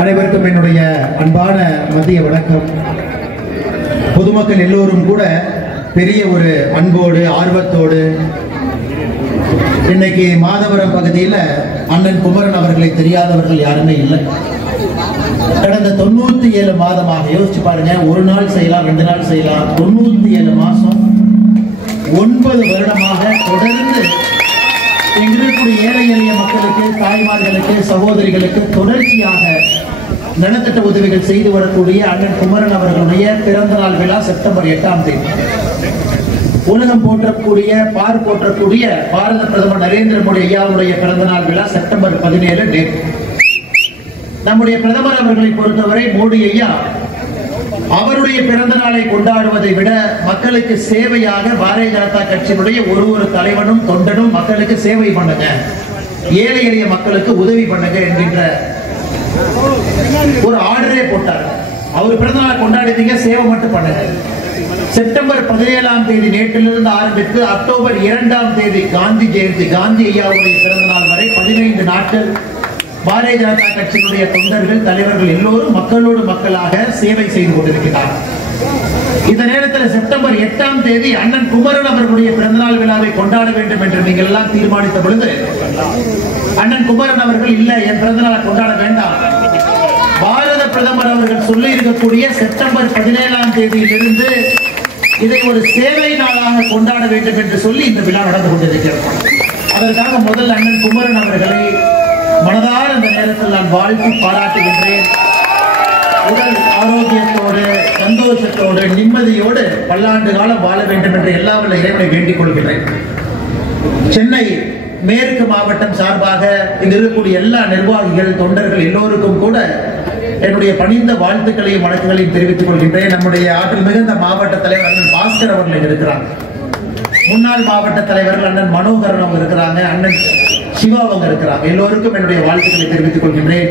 அனைவருக்கும் என்னுடைய அன்பான மதிய வணக்கம். பொதுமக்கள் எல்லோரும் கூட பெரிய ஒரு அன்போடு ஆர்வத்தோடு இன்னைக்கு மாதவரம் பகுதியில் அண்ணன் குமரன் அவர்களை தெரியாதவர்கள் யாருமே இல்லை. கடந்த 97 மாதமாக யோசிச்சு பாருங்க, ஒரு நாள் செய்யலாம், 2 நாள் செய்யலாம், 97 மாசம் 9 வருடமாக தொடர்ந்து எங்களுடைய ஏழை எளிய மக்களுக்கு, தாய்மார்களுக்கு, சகோதரிகளுக்கு தொடர்ச்சியாக நலத்திட்ட உதவிகள் செய்து வரக்கூடிய அண்ணன் குமரன் அவர்களுடைய பிறந்த நாள் விழா செப்டம்பர் 8ஆம் தேதி. உலகம் போற்றக்கூடிய போற்றக்கூடிய பாரத பிரதமர் நரேந்திர மோடி ஐயாவுடைய பிறந்த நாள் விழா செப்டம்பர் 17 டேட். நம்முடைய பிரதமர் அவர்களை பொறுத்தவரை மோடி ஐயா அவருடைய பிறந்த நாளை கொண்டாடுவதை விட மக்களுக்கு சேவையாக பாரதிய ஜனதா கட்சியினுடைய ஒரு தலைவனும் தொண்டனும் மக்களுக்கு சேவை பண்ணுங்க, ஏழை எளிய மக்களுக்கு உதவி பண்ணுங்க என்கின்ற ஒரு ஆர்டரே போட்டார். அவர் பிறந்த நாளை கொண்டாடுறீங்க, சேவை மட்டும் பண்ணுங்க. செப்டம்பர் 17ஆம் தேதி நேற்றிலிருந்து ஆரம்பித்து அக்டோபர் 2ஆம் தேதி காந்தி ஜெயந்தி, காந்தி ஐயாவுடைய பிறந்த நாள் வரை 15 நாட்கள் பாரதிய ஜனதா கட்சியினுடைய தொண்டர்கள், தலைவர்கள் எல்லோரும் மக்களோடு மக்களாக சேவை செய்து கொண்டிருக்கிறார். இந்த நேரத்தில் செப்டம்பர் 8ஆம் தேதி அண்ணன் குமரன் அவர்களுடைய பிறந்தநாள் விழாவை கொண்டாட வேண்டும் என்று நீங்கள் எல்லாம் தீர்மானித்த பொழுது அண்ணன் குமரன் அவர்கள் இல்ல, என் பிறந்தநாளை கொண்டாட வேண்டாம், பாரத பிரதமர் அவர்கள் சொல்லி இருக்கக்கூடிய செப்டம்பர் 17ஆம் தேதியிலிருந்து இதை ஒரு சேவை நாளாக கொண்டாட வேண்டும் என்று சொல்லி இந்த விழா நடந்து கொண்டிருக்கிறது. அதற்காக முதல் அண்ணன் குமரன் அவர்களை மனதார இந்த நேரத்தில் நான் வாழ்த்தி பாராட்டுகின்றேன். உடல் ஆரோக்கியத்தோடு, சந்தோஷத்தோடு, நிம்மதியோடு பல்லாண்டு காலம் வாழ வேண்டும் என்று எல்லா வல்ல இறைவனை வேண்டிக் கொள்கிறேன். சென்னை மேற்கு மாவட்டம் சார்பாக இங்கு இருக்கக்கூடிய எல்லா நிர்வாகிகள், தொண்டர்கள் எல்லோருக்கும் கூட என்னுடைய பணிந்த வாழ்த்துக்களையும் வணக்கங்களையும் தெரிவித்துக் கொள்கின்றேன். நம்முடைய ஆற்றல் மிகுந்த மாவட்ட தலைவர் அண்ணன் பாஸ்கர் அவர்கள் இருக்கிறாங்க, முன்னாள் மாவட்ட தலைவர்கள் அண்ணன் மனோகரன் அவங்க இருக்கிறாங்க, அண்ணன் சிவா அவங்க இருக்கிறாங்க. எல்லோருக்கும் என்னுடைய வாழ்த்துக்களை தெரிவித்துக் கொள்கின்றேன்.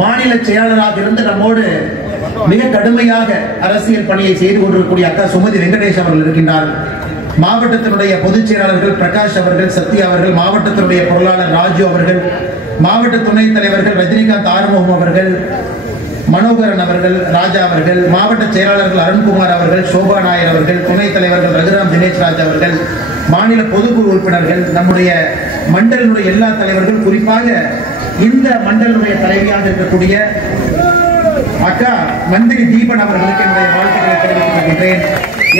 மாநில செயலாளராக இருந்து நம்மோடு மிக கடுமையாக அரசியல் பணியை செய்து கொண்டிருக்கக்கூடிய அக்கா சுமதி வெங்கடேஷ் அவர்கள் இருக்கின்றார். மாவட்டத்தினுடைய பொதுச் செயலாளர்கள் பிரகாஷ் அவர்கள், சத்யா அவர்கள், மாவட்டத்தினுடைய பொருளாளர் ராஜு அவர்கள், மாவட்ட துணைத் தலைவர்கள் ரஜினிகாந்த் ஆறுமுகம் அவர்கள், மனோகரன் அவர்கள், ராஜா அவர்கள், மாவட்ட செயலாளர்கள் அருண்குமார் அவர்கள், சோபா நாயர் அவர்கள், துணைத் தலைவர்கள் ரகுராம் தினேஷ் ராஜ் அவர்கள், மாநில பொதுக்குழு உறுப்பினர்கள், நம்முடைய மண்டலுடைய எல்லா தலைவர்கள், குறிப்பாக இந்த மண்டலுடைய தலைவியாக இருக்கக்கூடிய அக்கா மந்திரி தீபன் அவர்களுக்கு என்னுடைய வாழ்த்துக்களை தெரிவித்துக் கொள்கின்றேன்.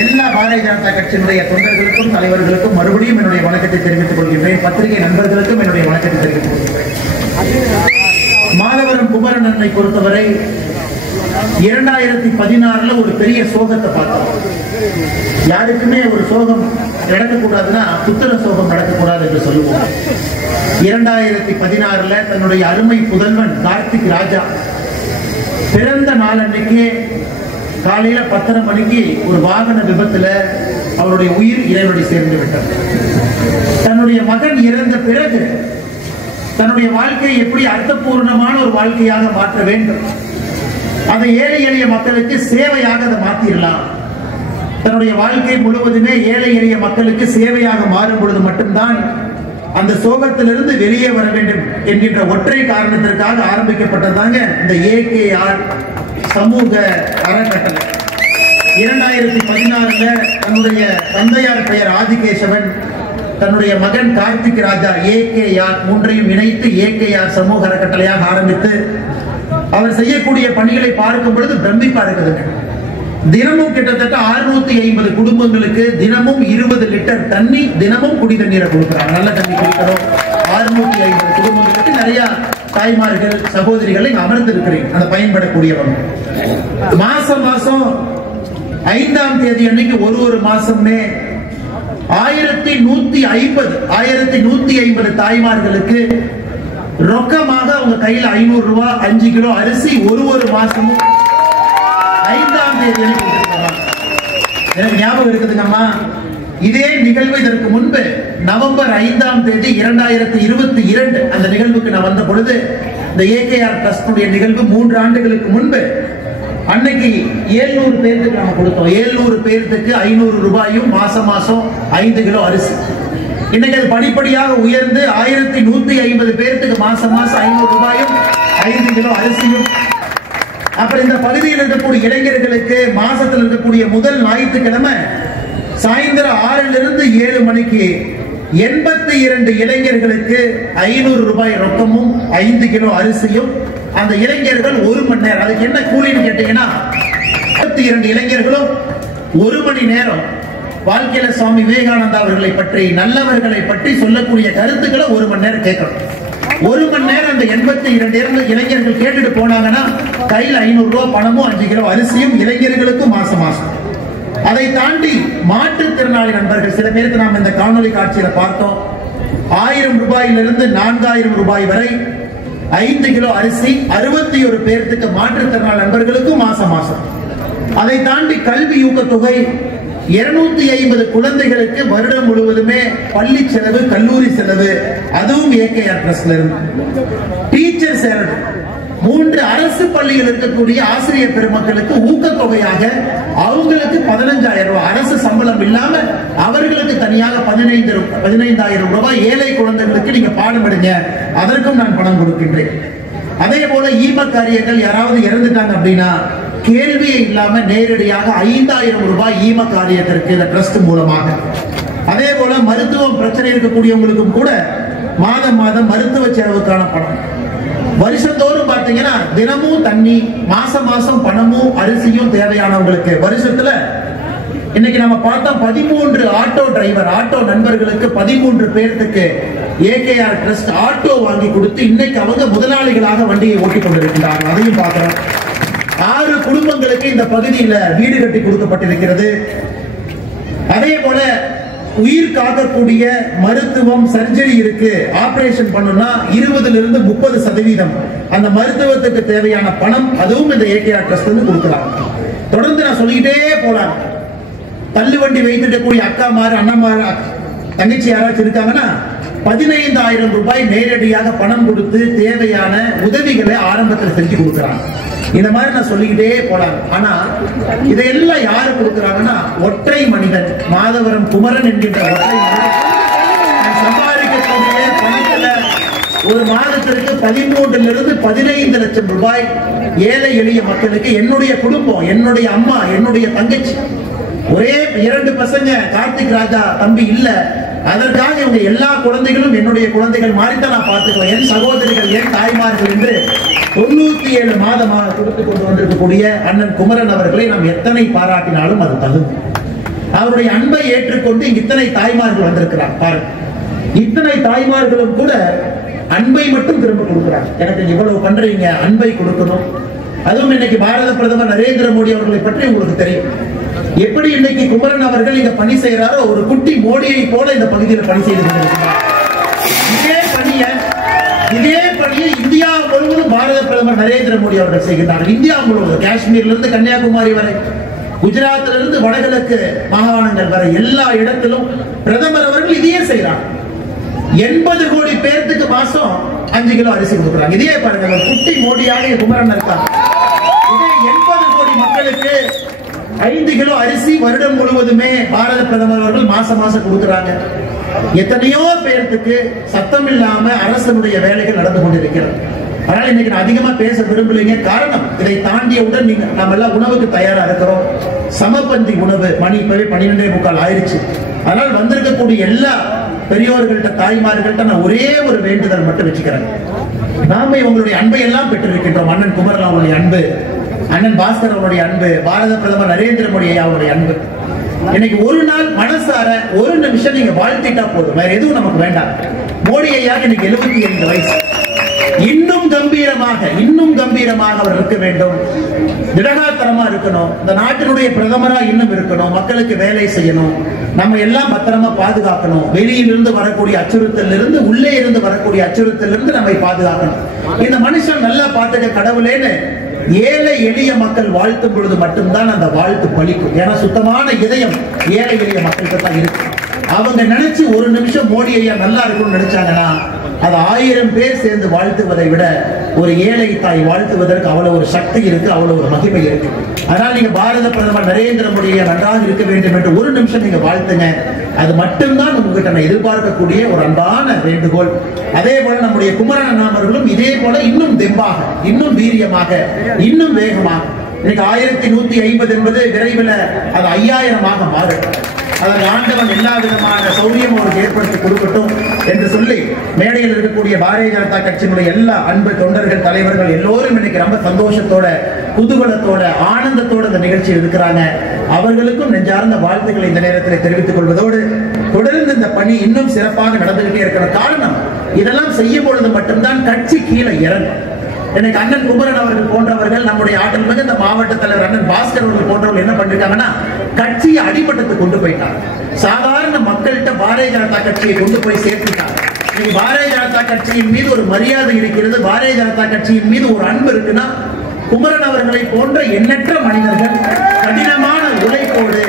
எல்லா பாரதிய ஜனதா கட்சியினுடைய தொண்டர்களுக்கும் தலைவர்களுக்கும் மறுபடியும் என்னுடைய வணக்கத்தை தெரிவித்துக் கொள்கின்றேன். பத்திரிகை நண்பர்களுக்கும் என்னுடைய வணக்கத்தை தெரிவித்துக் கொள்கின்றேன். மாதவரம் குமரன் அண்ணனை பொறுத்தவரை 2016 ஒரு பெரிய சோகத்தை பார்த்தோம். யாருக்குமே ஒரு சோகம் நடக்கக்கூடாதுன்னா புத்திர சோகம் நடக்கக்கூடாது என்று சொல்லுவோம். 2016 தன்னுடைய அருமை புதல்வன் கார்த்திக் ராஜா பிறந்த நாள் அன்னைக்கு காலையில 10:30 மணிக்கு ஒரு வாகன விபத்துல அவருடைய உயிர் இறைவனை சேர்ந்து விட்டது. தன்னுடைய மகன் இறந்த பிறகு தன்னுடைய வாழ்க்கையை எப்படி அர்த்தபூர்ணமான ஒரு வாழ்க்கையாக மாற்ற வேண்டும், அதை ஏழை எளிய மக்களுக்கு சேவையாக அதை மாற்றிடலாம். தன்னுடைய வாழ்க்கை முழுவதுமே ஏழை எளிய மக்களுக்கு சேவையாக மாறும் பொழுது மட்டும்தான் அந்த சோகத்திலிருந்து வெளியே வர வேண்டும் என்கின்ற ஒற்றை காரணத்திற்காக ஆரம்பிக்கப்பட்டதாங்க இந்த AKR சமூக அறக்கட்டளை. 2016 தன்னுடைய தந்தையார் பெயர் ஆதிகேசவன், தன்னுடைய மகன் கார்த்திக் ராஜா, AKR மூன்றையும் இணைத்து AKR சமூக அறக்கட்டளையாக ஆரம்பித்து அவர் செய்யக்கூடிய பணிகளை பார்க்கும் பொழுது பிரமிப்பா இருக்குதுங்க. தினமும் கிட்டத்தட்ட 650 குடும்பங்களுக்கு தினமும் 20 லிட்டர் தண்ணி, தினமும் குடி தண்ணீரை கொடுக்கிறாங்க. நல்ல தண்ணி கொடுக்கிறோம். 650 குடும்பங்களுக்கு நிறைய தாய்மார்கள், சகோதரிகளை அமர்ந்திருக்கிறேன் அதை பயன்படக்கூடியவங்க. மாசம் 5ஆம் தேதி அன்னைக்கு ஒரு மாசமே 1150 தாய்மார்களுக்கு ரொக்கமாக அவங்க கையில் 500 ரூபாய் 5 கிலோ அரிசி ஒரு மாசமும் 5ஆம் தேதி எனக்கு ஞாபகம் இருக்குதுங்கம்மா. இதே நிகழ்வு இதற்கு முன்பு நவம்பர் 5ஆம் தேதி 2022 அந்த நிகழ்வுக்கு நான் வந்த பொழுது இந்த AKR ட்ரஸ்டுடைய நிகழ்வு 3 ஆண்டுகளுக்கு முன்பு அன்னைக்கு 700 பேருக்கு நம்ம கொடுத்தோம். 700 பேருக்கு 500 ரூபாயும் மாசம் 5 கிலோ அரிசி. இன்னைக்கு அது படிப்படியாக உயர்ந்து 1150 பேருக்கு மாசம் 500 ரூபாயும் 5 கிலோ அரிசியும். அப்புறம் இந்த பகுதியில் இருக்கக்கூடிய இளைஞர்களுக்கு மாசத்தில் இருக்கக்கூடிய முதல் ஞாயிற்றுக்கிழமை சாயந்தரம் 6 to 7 மணிக்கு 82 இளைஞர்களுக்கு 500 ரூபாய் ரொக்கமும் 5 கிலோ அரிசியும். அந்த இளைஞர்கள் 1 மணி நேரம், அதுக்கு என்ன கூலின்னு கேட்டீங்கன்னா 82 இளைஞர்களும் 1 மணி நேரம் வாழ்க்கையில சுவாமி விவேகானந்தா அவர்களை பற்றி, நல்லவர்களை பற்றி சொல்லக்கூடிய கருத்துக்களை 1 மணி நேரம் கேட்கணும். 1 மணி நேரம் அந்த 82 இளைஞர்கள் கேட்டுட்டு போனாங்கன்னா கையில் 500 ரூபாய் பணமும் 5 கிலோ அரிசியும் இளைஞர்களுக்கும் மாசம் மாசம். அதை தாண்டி மாற்றுத்திறனாளி நண்பர்கள் சில பேருக்கு நாம் இந்த காணொலி காட்சியில பார்த்தோம். 1000 ரூபாயிலிருந்து 4000 ரூபாய் வரை 5 கிலோ அரிசி 61 பேருக்கு மாற்றுத்திறனாளி நண்பர்களுக்கும் மாசம் மாசம். அதை தாண்டி கல்வி ஊக்கத்தொகை 250 குழந்தைகளுக்கு வருடம் முழுவதுமே பள்ளி செலவு, கல்லூரி செலவு, அதுவும் ஏகேஆர் ட்ரஸ்ட்ல இருந்து. டீச்சர் சேலரி 3 அரசு பள்ளியில் இருக்கக்கூடிய ஆசிரியர் பெருமக்களுக்கு ஊக்கத்தொகையாக அவங்களுக்கு 15,000 ரூபாய், அரசு சம்பளம் இல்லாம அவர்களுக்கு தனியாக 15,000 ரூபாய் ஏழை குழந்தைகளுக்கு நீங்க பாடம் எடுங்க, அதற்கும் நான் பணம் கொடுக்கின்றேன். அதே போல ஈம காரியங்கள் யாராவது இறந்துட்டாங்க அப்படின்னா கேள்வியே இல்லாம நேரடியாக 5,000 ரூபாய் ஈம காரியத்திற்கு இந்த ட்ரஸ்ட் மூலமாக. அதே போல மருத்துவம் பிரச்சனை இருக்கக்கூடியவங்களுக்கும் கூட மாதம் மாதம் மருத்துவ செலவுக்கான பணம். வருஷந்தோறும் பாத்தீங்கன்னா தினமும் தண்ணி, மாசம் மாசம் பணமும் அரிசியும் தேவையானவங்களுக்கு வருஷத்துல இன்னைக்கு நம்ம பார்த்தோம் 13 ஆட்டோ டிரைவர், ஆட்டோ நண்பர்களுக்கு 13 பேருக்கு ஏகேஆர் ட்ரஸ்ட் ஆட்டோ வாங்கி கொடுத்து இன்னைக்கு அவங்க முதலாளிகளாக வண்டியை ஓட்டிக் கொண்டிருக்கிறார்கள். அதையும் பார்க்கிறோம். 6 குடும்பங்களுக்கு இந்த பகுதியில் வீடு கட்டி கொடுக்கப்பட்டிருக்கிறது. அதே போல உயிர் காக்கக்கூடிய மருத்துவம், சர்ஜரி இருக்கு, ஆபரேஷன் பண்ணணும்னா 20% to 30% அந்த மருத்துவத்துக்கு தேவையான பணம் அதுவும் இந்த ஏகேஆர் ட்ரஸ்ட் வந்து கொடுக்கிறாங்க. தொடர்ந்து நான் சொல்லிக்கிட்டே போலாம். தள்ளுவண்டி வைத்துக்கூடிய அக்காமாரு, அண்ணாமாரு, தங்கச்சி யாராச்சும் இருக்காங்கன்னா 15,000 ரூபாய் நேரடியாக பணம் கொடுத்து தேவையான உதவிகளை ஆரம்பத்தில் செஞ்சு கொடுக்கிறாங்க. இந்த மாதிரி நான் சொல்லிக்கிட்டே போலாம். ஆனா இதையெல்லாம் யாரு கொடுக்கிறாங்கன்னா ஒற்றை மனிதன், மாதவரம் குமரன் என்கின்ற ஒற்றை மனிதன் சம்பாதிக்கக்கூடிய பணத்துல ஒரு மாதத்திற்கு 13 to 15 லட்சம் ரூபாய் ஏழை எளிய மக்களுக்கு. என்னுடைய குடும்பம், என்னுடைய அம்மா, என்னுடைய தங்கச்சி, ஒரே 2 பசங்க, கார்த்திக் ராஜா தம்பி இல்ல, அதற்காக இவங்க எல்லா குழந்தைகளும் என்னுடைய குழந்தைகள் மாதிரிதான் நான் பார்த்துக்குவேன். என் சகோதரிகள், என் தாய்மார்கள் என்று 97 மாதமாக கொடுத்து கொண்டு வந்திருக்கக்கூடிய அண்ணன் குமரன் அவர்களை நாம் எத்தனை பாராட்டினாலும் அது தகும். அவருடைய அன்பை ஏற்றுக்கொண்டு இத்தனை தாய்மார்கள் வந்திருக்கிறார். பாருங்க, இத்தனை தாய்மார்களும் கூட அன்பை மட்டும் திரும்ப கொடுக்கிறார். எனக்கு இவ்வளவு பண்றீங்க, அன்பை கொடுக்கணும். அதுவும் இன்னைக்கு பாரத பிரதமர் நரேந்திர மோடி அவர்களை பற்றி உங்களுக்கு தெரியும். எப்படி இன்னைக்கு குமரன் அவர்கள் இங்க பணி செய்யறாரோ ஒரு குட்டி மோடியை போல இந்த பகுதியில் பணி செய்து கொண்டிருக்கிறார். இதே பணியை இந்தியா முழுவதும் பாரத பிரதமர் நரேந்திர மோடி அவர்கள் செய்கிறார்கள். இந்தியா முழுவதும், காஷ்மீர்ல இருந்து கன்னியாகுமரி வரை, குஜராத்ல இருந்து வடகிழக்கு மாகாணங்கள் வரை எல்லா இடத்திலும் பிரதமர் அவர்கள் இதையே செய்யறாங்க. 80 கோடி பேருக்கு மாசம் 5 கிலோ அரிசி கொடுக்குறாங்க. இதே பாருங்க, குட்டி மோடியாக குமரன் இருக்காங்க. இதே 80 கோடி மக்களுக்கு 5 கிலோ அரிசி வருடம் முழுவதுமே பாரத பிரதமர் அவர்கள் மாசம் மாசம் கொடுக்கிறாங்க. எத்தனையோ பேருக்கு சத்தம் இல்லாம அரசனுடைய வேலைகள் நடந்து கொண்டிருக்கிறது. அதனால இன்னைக்கு நான் அதிகமா பேச விரும்பலைங்க. காரணம், இதை தாண்டியவுடன் நீங்க நம்ம எல்லாம் உணவுக்கு தயாரா இருக்கிறோம். சமபந்தி உணவு மணி இப்பவே 12:45 ஆயிடுச்சு. அதனால் வந்திருக்கக்கூடிய எல்லா பெரியோர்கள்ட்ட, தாய்மார்கள்ட்ட நான் ஒரே ஒரு வேண்டுதல் மட்டும் வச்சுக்கிறேன். நாம இவங்களுடைய அன்பை எல்லாம் பெற்றிருக்கின்றோம். அண்ணன் குமரன் அவருடைய அன்பு, அண்ணன் பாஸ்கர் அவருடைய அன்பு, பாரத பிரதமர் நரேந்திர மோடி அவருடைய அன்பு. இன்னைக்கு ஒரு நாள் மனசார ஒரு நிமிஷம் நீங்க வாழ்த்திட்டா போதும், வேற எதுவும் நமக்கு வேண்டாம். மோடி ஐயா இன்னைக்கு 75 வயசு, இன்னும் கம்பீரமாக அவர் இருக்க வேண்டும், திடகாத்தரமா இருக்கணும், இந்த நாட்டினுடைய பிரதமரா இன்னும் இருக்கணும், மக்களுக்கு வேலை செய்யணும், நம்ம எல்லாம் பத்திரமா பாதுகாக்கணும். வெளியிலிருந்து வரக்கூடிய அச்சுறுத்தல் இருந்து, உள்ளே இருந்து வரக்கூடிய அச்சுறுத்தல் இருந்து நம்மை பாதுகாக்கணும். இந்த மனுஷன் நல்லா பார்த்துக்க கடவுளேன்னு ஏழை எளிய மக்கள் வாழ்த்தும் பொழுது மட்டும்தான் அந்த வாழ்த்து பலிக்கும். ஏன்னா சுத்தமான இதயம் ஏழை எளிய மக்களுக்கு தான் இருக்கு. அவங்க நினைச்சு ஒரு நிமிஷம் மோடி ஐயா நல்லா இருக்கும்னு நினைச்சாங்கன்னா அது 1000 பேர் சேர்ந்து வாழ்த்துவதை விட ஒரு ஏழை தாய் வாழ்த்துவதற்கு அவ்வளவு ஒரு சக்தி இருக்கு, அவ்வளவு ஒரு மகிமை இருக்கு. அதனால நீங்க பாரத பிரதமர் நரேந்திர மோடி ஐயா நன்றாக இருக்க வேண்டும் என்று ஒரு நிமிஷம் நீங்க வாழ்த்துங்க. அது மட்டும்தான் உங்ககிட்ட நான் எதிர்பார்க்கக்கூடிய ஒரு அன்பான வேண்டுகோள். அதே போல நம்முடைய குமரன் அண்ணா அவர்களும் இதே போல இன்னும் தெம்பாக, இன்னும் வீரியமாக, இன்னும் வேகமாக, இன்னைக்கு 1150 என்பது விரைவில் அது 5000 மாறும். அதற்கு ஆண்டவன் எல்லா விதமான சௌரியம் அவருக்கு ஏற்படுத்தி கொடுக்கட்டும் என்று சொல்லி மேடையில் இருக்கக்கூடிய பாரதிய ஜனதா கட்சியினுடைய எல்லா அன்பு தொண்டர்கள், தலைவர்கள் எல்லோரும் இன்னைக்கு ரொம்ப சந்தோஷத்தோட, குதூகலத்தோட, ஆனந்தத்தோட இந்த நிகழ்ச்சியில் இருக்கிறாங்க. அவர்களுக்கும் நெஞ்சார்ந்த வாழ்த்துக்களை இந்த நேரத்தில் தெரிவித்துக் கொள்வதோடு, தொடர்ந்து இந்த பணி இன்னும் சிறப்பாக நடந்துகிட்டே இருக்கிற காரணம், இதெல்லாம் செய்யும் பொழுது மட்டும்தான் கட்சி கீழே இறங்கும். எனக்கு அண்ணன் குமரன் அவர்கள் போன்றவர்கள், நம்முடைய ஆற்றல் மிகுந்த மாவட்ட தலைவர் அண்ணன் பாஸ்கர் அவர்கள் போன்றவர்கள் என்ன பண்ணிருக்காங்கன்னா, கட்சியை அடிமட்டத்துக்கு கொண்டு போயிட்டாங்க. சாதாரண மக்கள்கிட்ட பாரதிய ஜனதா கட்சியை கொண்டு போய் சேர்த்துட்டாங்க. பாரதிய ஜனதா கட்சியின் மீது ஒரு மரியாதை இருக்கிறது, பாரதிய ஜனதா கட்சியின் மீது ஒரு அன்பு இருக்குன்னா, குமரன் அவர்களை போன்ற எண்ணற்ற மனிதர்கள் கடினமான உழைப்போடு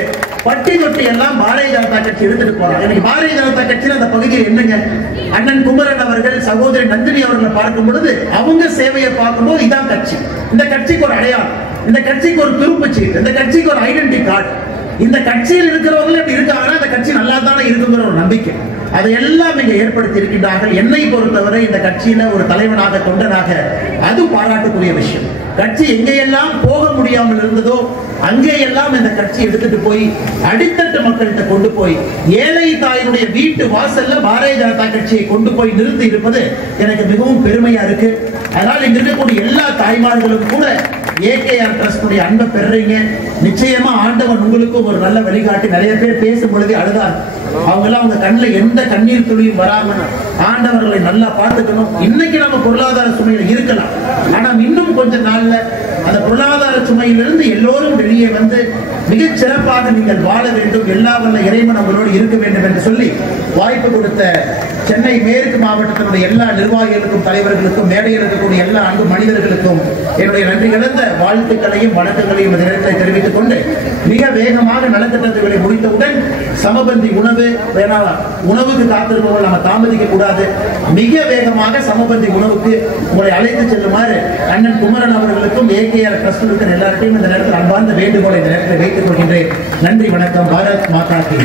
பட்டி தொட்டி எல்லாம் பாரதிய ஜனதா கட்சி எடுத்துட்டு போறாங்க. எனக்கு பாரதிய ஜனதா கட்சியில் அந்த பகுதியில் என்னங்க, அண்ணன் குமரன் அவர்கள், சகோதரி நந்தினி அவர்களை பார்க்கும் பொழுது அவங்க சேவையை பார்க்கும்போது இதான் கட்சி. இந்த கட்சிக்கு ஒரு அடையாளம், இந்த கட்சிக்கு ஒரு துருப்பு சீட்டு, இந்த கட்சிக்கு ஒரு ஐடென்டி கார்டு. இந்த கட்சியில் இருக்கிறவங்க இப்படி இருக்காங்கன்னா இந்த கட்சி நல்லா தானே இருக்குங்கிற ஒரு நம்பிக்கை அதையெல்லாம் இங்க ஏற்படுத்தி இருக்கின்றார்கள். என்னை பொறுத்தவரை இந்த கட்சியில ஒரு தலைவனாக, தொண்டனாக அது பாராட்டுக்குரிய விஷயம். கட்சி எங்கெல்லாம் போக முடியாமல் இருந்ததோ அங்கேயெல்லாம் இந்த கட்சி எடுத்துட்டு போய் அடித்தட்டு மக்கள்கிட்ட கொண்டு போய் ஏழை தாயினுடைய வீட்டு வாசல்ல பாரதிய ஜனதா கட்சியை கொண்டு போய் நிறுத்தி இருப்பது எனக்கு மிகவும் பெருமையா இருக்கு. அதனால இங்க இருக்கக்கூடிய எல்லா தாய்மார்களும் கூட ஏகேஆர் ட்ரஸ்டுடைய அன்பை பெறுறீங்க. நிச்சயமா ஆண்டவன் உங்களுக்கும் ஒரு நல்ல வழிகாட்டி. நிறைய பேர் பேசும் பொழுதே அழுதார். அவங்க எல்லாம் அவங்க கண்ணில் எந்த கண்ணீர் துளியும் வராம ஆண்டவர்களை நல்லா பார்த்துக்கணும். இன்னைக்கு நம்ம பொருளாதார சுமையில இருக்கலாம், ஆனா இன்னும் கொஞ்ச நாள்ல அந்த பொருளாதார சுமையிலிருந்து எல்லோரும் வெளியே வந்து மிகச் சிறப்பாக நீங்கள் வாழ வேண்டும். எல்லா வல்ல இறைவன் அவர்களோடு இருக்க வேண்டும் என்று சொல்லி வாய்ப்பு கொடுத்த சென்னை மேற்கு மாவட்டத்தினுடைய எல்லா நிர்வாகிகளுக்கும், தலைவர்களுக்கும், மேடையில் இருக்கக்கூடிய எல்லா அன்பு மனிதர்களுக்கும் என்னுடைய நன்றி கலந்த வாழ்த்துக்களையும் வணக்கங்களையும் இந்த நேரத்தை தெரிவித்துக் கொண்டு, மிக வேகமாக நலத்திட்டங்களை முடித்தவுடன் சமபந்தி உணவு வேணாம், உணவுக்கு காத்திருப்பவர்கள் நம்ம தாமதிக்க கூடாது. மிக வேகமாக சமபந்தி உணவுக்கு உங்களை அழைத்து செல்லுமாறு அண்ணன் குமரன் அவர்களுக்கும் ஏகேஆர் ட்ரஸ்ட் இருக்கிற எல்லாருக்கும் இந்த நேரத்தில் அன்பார்ந்த வேண்டுகோளை இந்த நேரத்தில் வைத்துக் கொள்கின்றேன். நன்றி, வணக்கம். பாரத் மாதா கி.